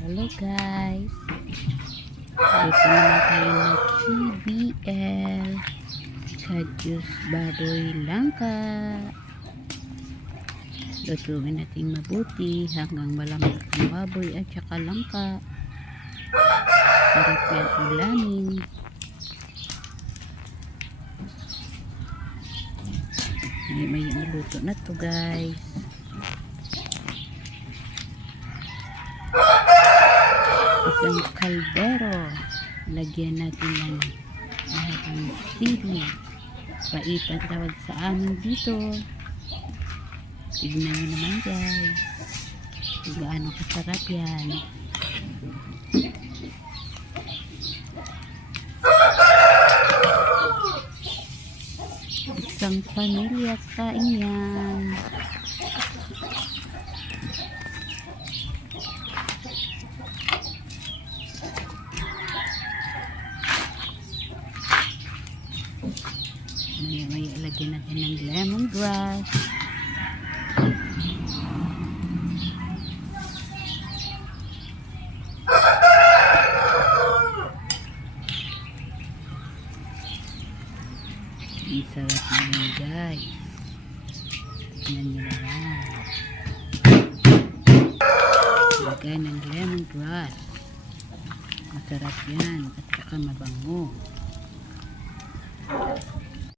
Hello guys, ito naman tayo ng KBL Kadyus Baboy Langka. Lutuin natin mabuti hanggang malamig ang baboy at saka langka. Sarap yan ulamin. May luto na to guys. Isang kaldero, lagyan natin ng mahabang sili. Pait ang tawag sa amin dito. Tignan nyo naman guys kung gaano kasarap yan. Isang pamilya kain yan. Maya lagyan natin ng lemongrass. Ang sarap naman guys. Tignan nyo na lang. Lagay ng lemongrass. Masarap yan at saka mabango.